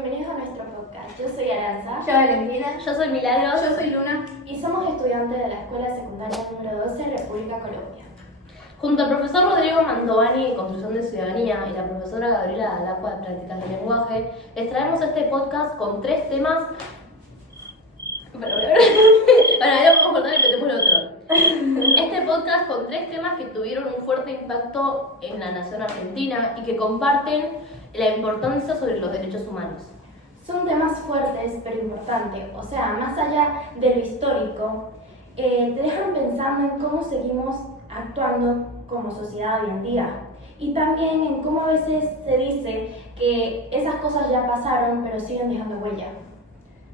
Bienvenidos a nuestro podcast. Yo soy Aranza. Yo Valentina. Yo soy Milagros. Yo soy Luna. Y somos estudiantes de la Escuela Secundaria número 12, República Colombia. Junto al profesor Rodrigo Mantovani, Construcción de Ciudadanía, y la profesora Gabriela Dalacqua, de Prácticas de Lenguaje, les traemos este podcast con 3 temas. Bueno, ahora vamos a cortar y metemos el otro. Este podcast con 3 temas que tuvieron un fuerte impacto en la nación argentina y que comparten la importancia sobre los derechos humanos. Son temas fuertes pero importantes, o sea, más allá de lo histórico, te dejan pensando en cómo seguimos actuando como sociedad hoy en día. Y también en cómo a veces se dice que esas cosas ya pasaron pero siguen dejando huella.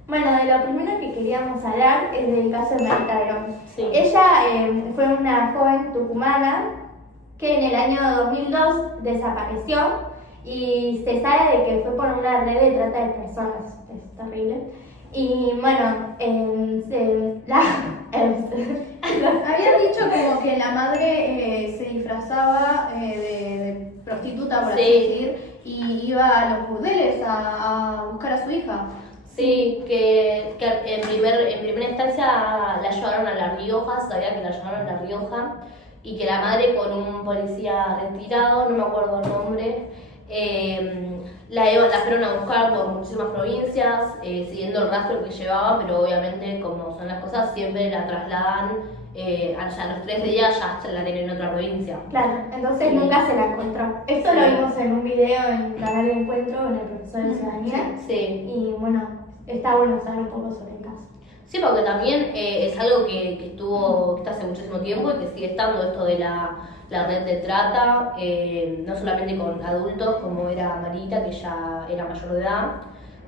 Bueno, de lo primero que queríamos hablar es del caso de Marita Verón. Sí. Ella fue una joven tucumana que en el año 2002 desapareció y se sabe de que fue por una red de trata de personas. Es terrible. Y bueno, Habían dicho como que la madre se disfrazaba de prostituta, por así decir, y iba a los burdeles a buscar a su hija. Sí, que en primera instancia la llevaron a La Rioja, sabía que la llevaron a La Rioja, y que la madre con un policía retirado, no me acuerdo el nombre, la fueron a buscar por muchísimas provincias, siguiendo el rastro que llevaba, pero obviamente, como son las cosas, siempre la trasladan a los 3 días ya la tienen en otra provincia. Claro, entonces nunca se la encontró. Esto lo vimos en un video en Canal de Encuentro con el profesor de Ciudadanía. Sí. Y bueno, está bueno saber un poco sobre el caso. Sí, porque también es algo que está hace muchísimo tiempo y que sigue estando esto de la red de trata, no solamente con adultos como era Marita, que ya era mayor de edad,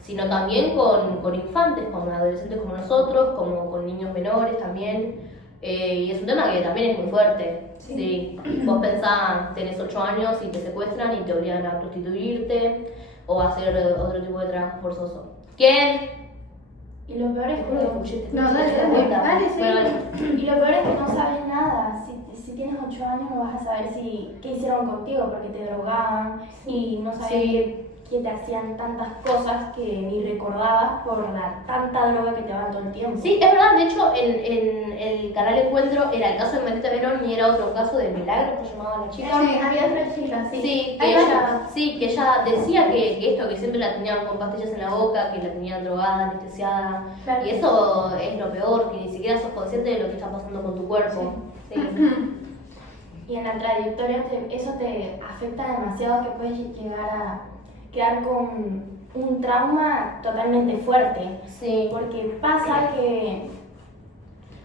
sino también con infantes, con adolescentes como nosotros, como con niños menores también. Y es un tema que también es muy fuerte. Sí. Vos pensás, tenés 8 años y te secuestran y te obligan a prostituirte o a hacer otro tipo de trabajo forzoso. ¿Quién? Y lo peor es que... No, dale, sí. Y lo peor es que no sabes nada. Si tienes 8 años no vas a saber qué hicieron contigo porque te drogaban y no sabes que te hacían tantas cosas que ni recordabas por la tanta droga que te van todo el tiempo. Sí, es verdad, de hecho en el canal Encuentro era el caso de Marita Verón y era otro caso de Milagros que llamaba la chica. Sí, había otra chica, sí. Que ella decía que esto, que siempre la tenían con pastillas en la boca, que la tenían drogada, anestesiada. Claro. Y eso es lo peor, que ni siquiera sos consciente de lo que está pasando con tu cuerpo. Sí. Y en la trayectoria eso te afecta demasiado, que puedes llegar a quedar con un trauma totalmente fuerte. Sí. Porque pasa que...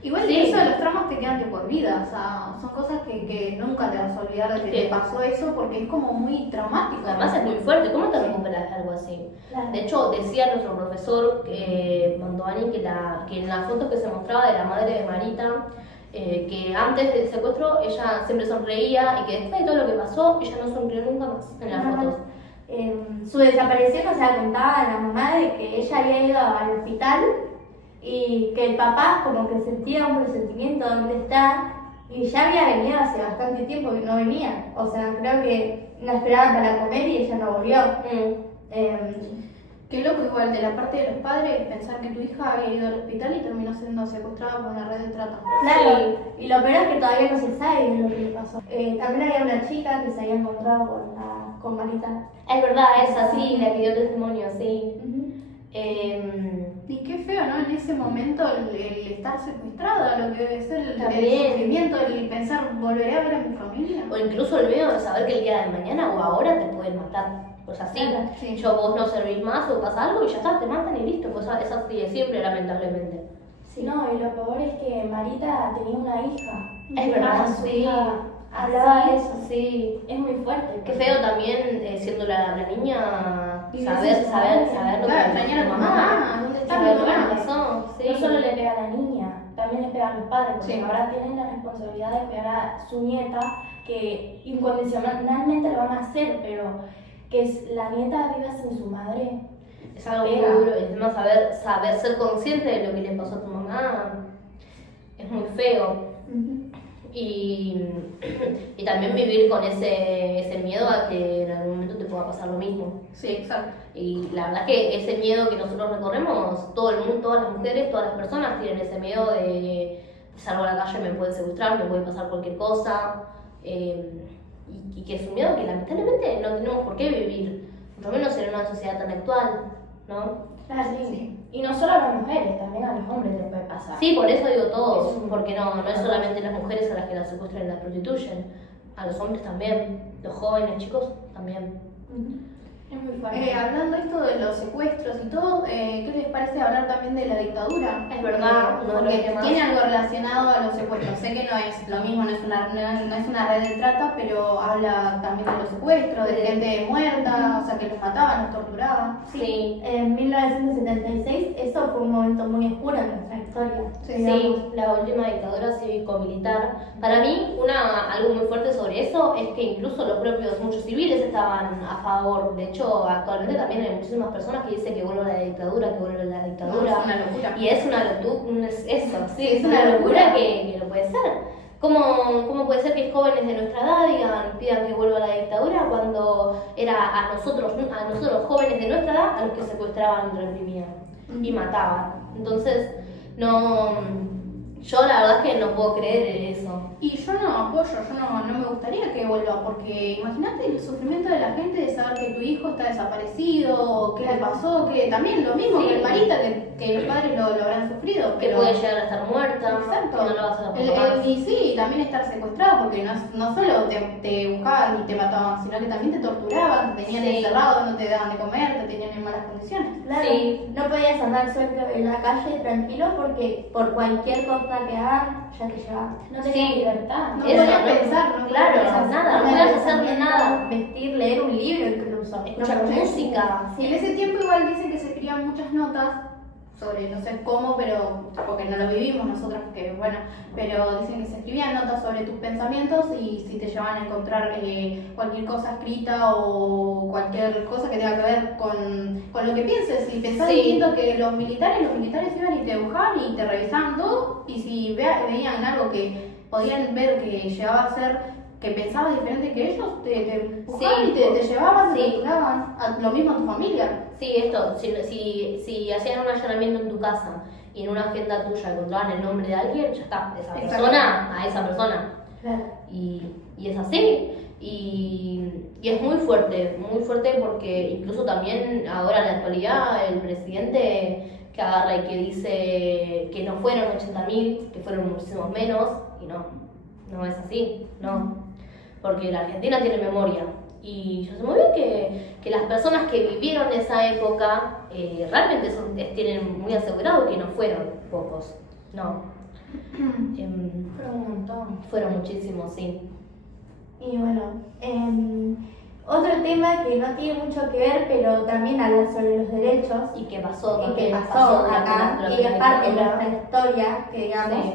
Igual Sí. eso de los traumas te quedan de por vida, o sea, son cosas que nunca te vas a olvidar de que Sí. te pasó eso porque es como muy traumático. Además es muy fuerte, ¿cómo te recuperas de algo así? Claro. De hecho, decía nuestro profesor Mantovani que en las fotos que se mostraba de la madre de Marita, que antes del secuestro ella siempre sonreía y que después de todo lo que pasó, ella no sonrió nunca más en las fotos. Su desaparición, o sea, contaba la mamá de que ella había ido al hospital y que el papá como que sentía un presentimiento de dónde está y ya había venido hace bastante tiempo que no venía. O sea, creo que la esperaban para comer y ella no volvió. Qué loco igual de la parte de los padres pensar que tu hija había ido al hospital y terminó siendo secuestrada por una red de trata. Claro, y lo peor es que todavía no se sabe bien lo que le pasó. También había una chica que se había encontrado con Marita. Es verdad, es así, la que dio testimonio, sí. Y qué feo, ¿no? En ese momento el estar secuestrada, lo que debe ser el También. sufrimiento, el pensar, ¿volveré a ver a mi familia? O incluso el miedo de saber que el día de mañana o ahora te pueden matar. Pues así, Claro, sí. vos no servís más o pasa algo y ya está, te matan y listo. Pues es así de siempre, lamentablemente. Sí, no, y lo peor es que Marita tenía una hija. Es verdad, Su sí. hija hablaba de eso. Sí. Es muy fuerte. Qué feo también, siendo la niña, Y saber decís, lo Claro, que extrañar a tu mamá, ¿dónde está mi saber lo que mamá? pasó. Sí. No solo le pega a la niña, también le pega a los padres, porque Sí. ahora tienen la responsabilidad de pegar a su nieta, que incondicionalmente lo van a hacer, pero que la nieta viva sin su madre. Es algo muy Pega. duro, y además saber ser consciente de lo que le pasó a tu mamá es muy feo. y, y también vivir con ese miedo a que en algún momento te pueda pasar lo mismo. Sí, exacto. Y la verdad es que ese miedo que nosotros recorremos, todo el mundo, todas las mujeres, todas las personas tienen ese miedo de salgo a la calle, me pueden secuestrar, me puede pasar cualquier cosa, y que es un miedo que lamentablemente no tenemos por qué vivir, por lo menos en una sociedad tan actual, ¿no? Claro, sí. Y no solo a las mujeres, también a los hombres les puede pasar. Sí, por eso digo todos, porque no es solamente las mujeres a las que las secuestran y las prostituyen, a los hombres también, los jóvenes, chicos también. Es muy fuerte. Hablando esto de los secuestros y todo, ¿qué les parece hablar también de la dictadura? Es verdad, uno de los porque temas. tiene algo relacionado a los secuestros. Sé que no es lo mismo, no es una red de trata, pero habla también de los secuestros, de gente muerta, o sea, que los mataban, los torturaban. Sí, En 1976 eso fue un momento muy oscuro en nuestra historia. sí, la última dictadura cívico-militar. Para mí, algo muy fuerte sobre eso es que incluso los propios, muchos civiles estaban a favor. De hecho, actualmente también hay muchísimas personas que dicen que vuelva la dictadura, que vuelva la dictadura. Es una locura. Y es una locura, es una locura que no puede ser. ¿Cómo puede ser que jóvenes de nuestra edad pidan que vuelva la dictadura cuando era a nosotros jóvenes de nuestra edad a los que secuestraban y reprimían y mataban? Entonces, yo la verdad es que no puedo creer en eso. Y yo no apoyo, no me gustaría que vuelva, porque imagínate el sufrimiento de la gente de saber que tu hijo está desaparecido, qué le pasó, que también lo mismo Sí. que el Marita, que los padres lo habrán sufrido. Que puede llegar a estar muerta, Exacto. que no lo vas a poder más. Y sí, también estar secuestrado, porque no solo te buscaban y te mataban, sino que también te torturaban, te tenían Sí. encerrado, no te daban de comer, te tenían en malas condiciones. Claro, Sí. no podías andar suelto en la calle tranquilo porque por cualquier cosa que hagan ya te llevaban. No tenían Sí. libertad. No Eso, podías pensar, no claro, podías hacer nada, no podías podías hacer nada. vestir, leer un libro incluso. Escuchar música. En ese tiempo igual dicen que se escribían muchas notas sobre, no sé cómo, pero porque no lo vivimos nosotros, porque bueno, pero dicen que se escribían notas sobre tus pensamientos y si te llevaban a encontrar cualquier cosa escrita o cualquier cosa que tenga que ver con lo que pienses. Y pensás Sí. distinto que los militares iban y te buscaban y te revisaban todo, y si veían algo que podían ver que llegaba a ser que pensabas diferente que ellos, te buscaban Sí. y te llevaban, te Sí. torturaban. Lo mismo a tu familia. Sí, si hacían un allanamiento en tu casa y en una agenda tuya encontraban el nombre de alguien, ya está, esa Exacto. persona a esa persona. Claro. Y es así. Y es muy fuerte porque incluso también ahora en la actualidad el presidente que agarra y que dice que no fueron 80.000, que fueron muchísimos menos, y no es así, no. Porque la Argentina tiene memoria. Y yo sé muy bien que las personas que vivieron esa época realmente tienen muy asegurado que no fueron pocos, no. Fueron un montón. Fueron muchísimos, sí. Y bueno, otro tema que no tiene mucho que ver, pero también habla sobre los derechos Y qué pasó y que también, pasó durante acá, durante y la es parte de dictadura. nuestra historia, que digamos,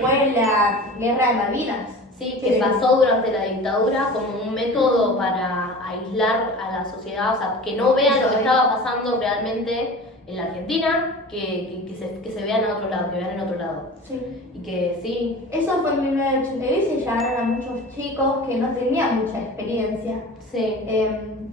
fue la guerra de Malvinas. Sí, que pasó durante la dictadura como un método para aislar a la sociedad, o sea, que no vean lo que estaba pasando realmente en la Argentina, que se vean en otro lado, que vean en otro lado. Sí. Y que sí, Eso fue en 1982 y se llegaron a muchos chicos que no tenían mucha experiencia. sí,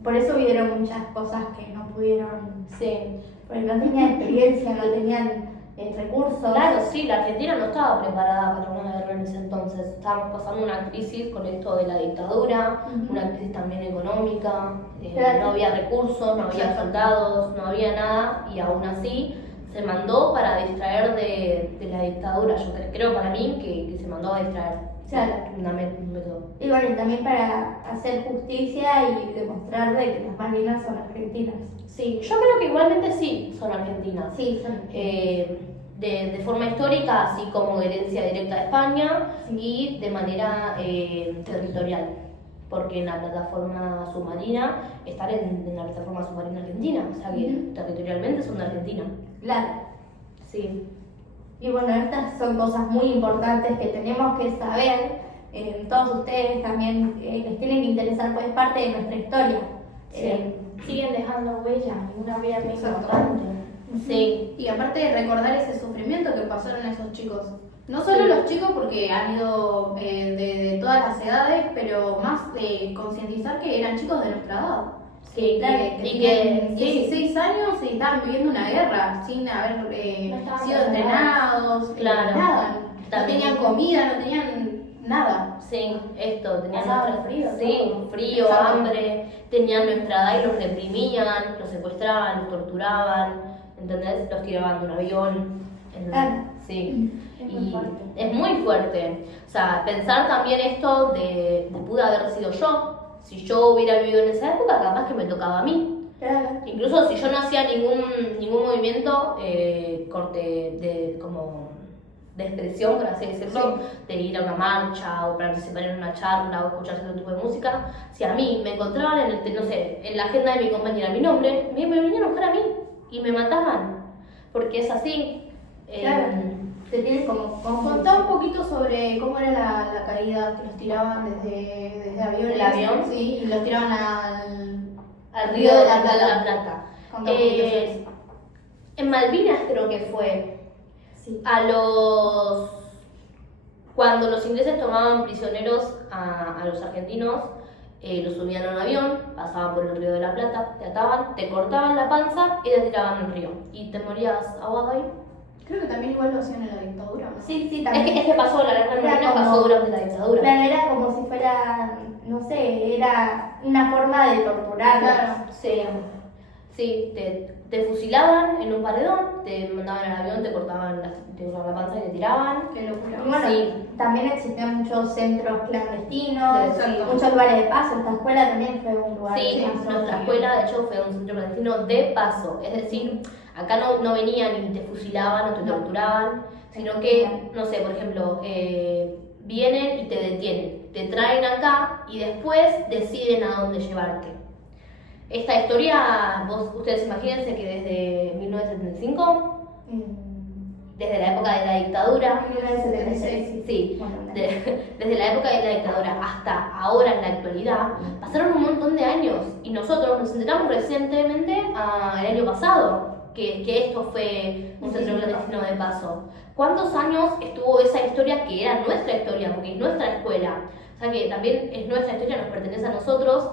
Por eso vivieron muchas cosas que no pudieron, sí. porque no tenían experiencia, no tenían recursos. Claro, sí, la Argentina no estaba preparada para una guerra en ese entonces. Estábamos pasando una crisis con esto de la dictadura, Ujú. una crisis también económica, Claro. no había recursos, no había soldados, no había nada, y aún así se mandó para distraer de la dictadura. Yo creo para mí que se mandó a distraer. Claro. Un método. Y bueno, y también para hacer justicia y demostrar de que las Malvinas son argentinas. Sí, yo creo que igualmente sí son argentinas. Sí, son. De forma histórica, así como de herencia directa de España, y de manera territorial, porque en la plataforma submarina están en la plataforma submarina argentina, o sea que Ujú. territorialmente son de Argentina. Claro. Sí, Y bueno, estas son cosas muy importantes que tenemos que saber. Todos ustedes también les tienen que interesar, pues es parte de nuestra historia. Siguen dejando huellas y una huella muy Exacto. importante. sí, Y aparte de recordar ese sufrimiento que pasaron esos chicos. No solo Sí. los chicos, porque han ido de todas las edades, pero más de concientizar que eran chicos de nuestra edad. Sí, claro, Que y tenían que 16 años y estaban viviendo una guerra sin haber No estaban sido preparados. entrenados, Claro. nada. No También. tenían comida, no tenían nada. Sí, esto, tenían Pasaban nuestra- frío, sí, todo. frío, Exacto. hambre, tenían nuestra edad y los reprimían, los secuestraban, los torturaban, ¿entendés? Los tiraban de un avión, ¿entendés? Ah. Sí. Es muy Y fuerte. es muy fuerte. O sea, pensar también esto de pude haber sido yo. Si yo hubiera vivido en esa época, capaz que me tocaba a mí. Claro. Incluso si yo no hacía ningún movimiento corte como de expresión, por así decirlo, de ir a una marcha o participar en una charla o escuchar cierto tipo de música, si a mí me encontraban no sé, en la agenda de mi compañera mi nombre, me venían a buscar a mí y me mataban, porque es así. Claro. Te tienes como Contá un poquito sobre cómo era la caída, que los tiraban desde aviones. ¿Del avión? Sí, y los tiraban al río de la Plata. Contá un poquito sobre eso. En Malvinas creo que fue. Sí. Cuando los ingleses tomaban prisioneros a los argentinos, los subían a un avión, pasaban por el río de la Plata, te ataban, te cortaban la panza y te tiraban al río. Y te morías ahogado ahí. Creo que también igual lo hacían en la dictadura, ¿no? Sí, sí, Es también. que pasó, la guerra de Era Malvinas como- pasó durante la dictadura. Claro, era como si fuera, no sé, era una forma de torturarlos. Claro. Sí, sí, te fusilaban en un paredón, te mandaban al avión, te cortaban la panza y te tiraban. Qué locura. Y bueno, Sí. también existían muchos centros clandestinos, Exacto. muchos lugares de paso. Esta escuela también fue un lugar Sí, de paso. nuestra escuela de hecho fue un centro clandestino de paso, es decir, acá no venían y te fusilaban o te torturaban, sino que, no sé, por ejemplo, vienen y te detienen, te traen acá y después deciden a dónde llevarte. Esta historia, ustedes imagínense que desde 1975, desde la época de la dictadura, 1976. sí, Bueno, desde la época de la dictadura hasta ahora en la actualidad, pasaron un montón de años y nosotros nos enteramos recientemente el año pasado que esto fue un centro clandestino de paso. ¿Cuántos años estuvo esa historia que era nuestra historia, porque es nuestra escuela? O sea que también es nuestra historia, nos pertenece a nosotros.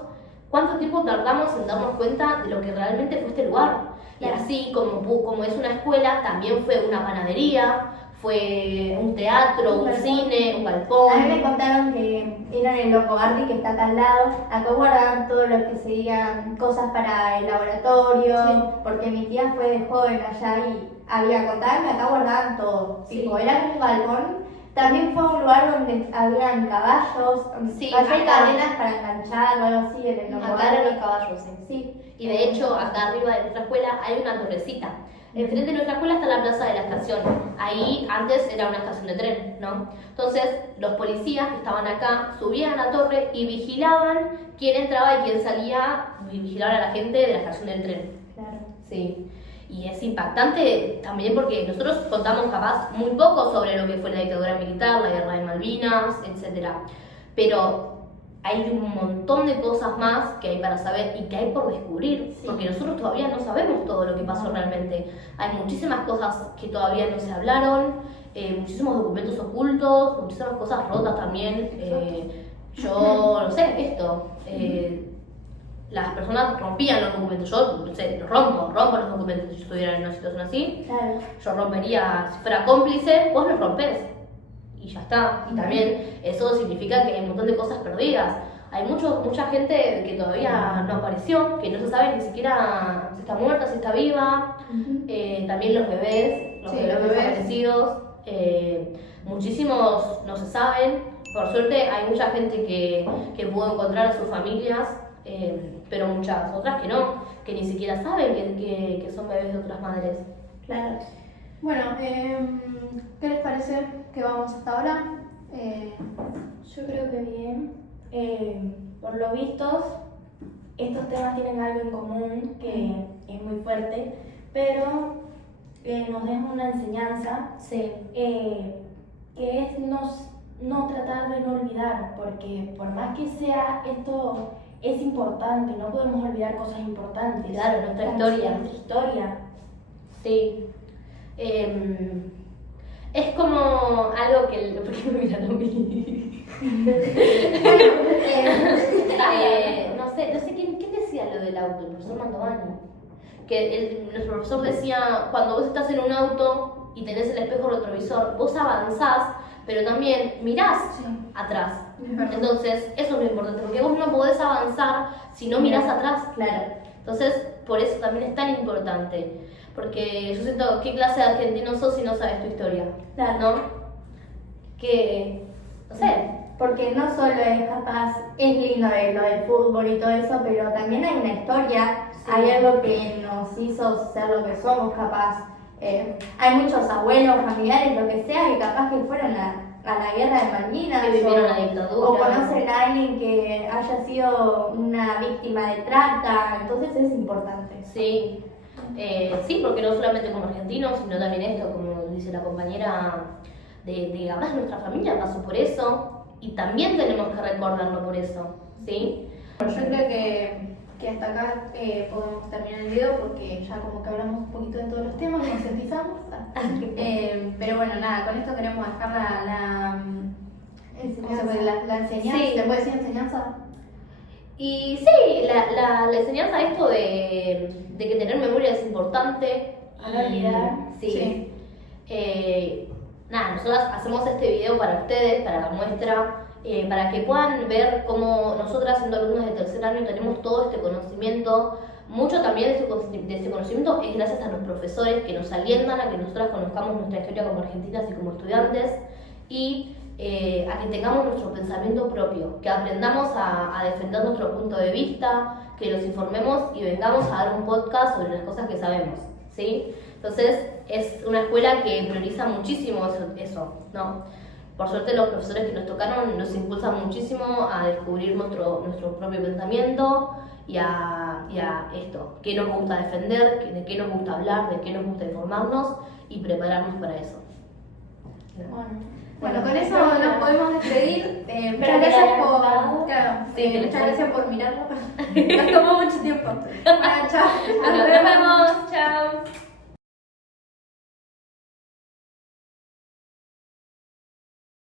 ¿Cuánto tiempo tardamos en darnos cuenta de lo que realmente fue este lugar? Y así como es una escuela, también fue una panadería, fue un teatro, un cine, un a mí me galpón. contaron que era en el Longobardi, que está acá al lado. Acá guardaban todo lo que serían cosas para el laboratorio, porque mi tía fue de joven allá y había contado que acá guardaban todo. Sí. Tipo, era un galpón. También fue un lugar donde habían caballos, Sí, allá hay acá. cadenas para enganchar o algo así en el Longobardi. Acá eran los caballos, sí. Sí. Y de hecho, acá arriba de nuestra escuela hay una torrecita. Enfrente de nuestra escuela está la plaza de la estación. Ahí antes era una estación de tren, ¿no? Entonces, los policías que estaban acá subían a la torre y vigilaban quién entraba y quién salía, vigilaban a la gente de la estación del tren. Claro. Sí. Y es impactante también porque nosotros contamos capaz muy poco sobre lo que fue la dictadura militar, la guerra de Malvinas, etc. Pero hay un montón de cosas más que hay para saber y que hay por descubrir, Sí. porque nosotros todavía no sabemos todo lo que pasó realmente. Hay muchísimas cosas que todavía no se hablaron, muchísimos documentos ocultos, muchísimas cosas rotas también. Yo no sé, las personas rompían los documentos. Yo, no sé, rompo los documentos si yo estuviera en una situación así. Claro. Yo rompería, si fuera cómplice, vos los rompés. Y ya está. Y también eso significa que hay un montón de cosas perdidas. Hay mucha gente que todavía no apareció, que no se sabe ni siquiera si está muerta, si está viva. También los bebés, Sí, los bebés. desaparecidos. Muchísimos no se saben. Por suerte hay mucha gente que pudo encontrar a sus familias, pero muchas otras que no, que ni siquiera saben que son bebés de otras madres. Claro. Bueno, ¿qué les parece que vamos hasta ahora? Yo creo que bien. Por lo visto, estos temas tienen algo en común que es muy fuerte, pero nos deja una enseñanza Sí. que es no tratar de no olvidar, porque por más que sea esto es importante, no podemos olvidar cosas importantes. Claro, nuestra Como historia. nuestra historia. Sí. Es como algo que... ¿Por qué me miran a mí? No sé ¿quién decía lo del auto? El profesor Mantovani. Que nuestro profesor decía, cuando vos estás en un auto y tenés el espejo retrovisor, vos avanzás, pero también mirás atrás. Entonces, eso es lo importante, porque vos no podés avanzar si no mirás atrás. Claro. Entonces, por eso también es tan importante. Porque yo siento, ¿qué clase de argentino sos si no sabes tu historia? Claro. ¿No? Que, no sé. Porque no solo es capaz, es lindo lo del fútbol y todo eso, pero también hay una historia, hay algo que nos hizo ser lo que somos capaz. Hay muchos abuelos, familiares, lo que sea, que capaz que fueron a la guerra de Malvinas, Que vivieron la dictadura. o conocen a alguien que haya sido una víctima de trata, entonces es importante. Sí. Sí, porque no solamente como argentinos, sino también esto, como dice la compañera, de además nuestra familia pasó por eso y también tenemos que recordarlo por eso, ¿sí? Yo creo que hasta acá podemos terminar el video porque ya como que hablamos un poquito de todos los temas, nos sintetizamos. Pero bueno, nada, con esto queremos dejar la enseñanza. Sí. ¿Se puede decir enseñanza? Y sí, la enseñanza de esto de que tener memoria es importante. A no olvidar. Sí. Nada, nosotras hacemos este video para ustedes, para la muestra, para que puedan ver cómo nosotras, siendo alumnas de tercer año, tenemos todo este conocimiento. Mucho también de este conocimiento es gracias a los profesores que nos alientan a que nosotras conozcamos nuestra historia como argentinas y como estudiantes y a que tengamos nuestro pensamiento propio, que aprendamos a defender nuestro punto de vista, que nos informemos y vengamos a dar un podcast sobre las cosas que sabemos, ¿sí? Entonces es una escuela que prioriza muchísimo eso, ¿no? Por suerte los profesores que nos tocaron nos impulsan muchísimo a descubrir nuestro propio pensamiento y a esto, qué nos gusta defender, de qué nos gusta hablar, de qué nos gusta informarnos y prepararnos para eso. Bueno, con eso nos podemos despedir. Muchas que gracias les haya por, gustado. muchas gracias por mirarlo. Nos tomó mucho tiempo. Bueno, chao. Nos vemos, chao.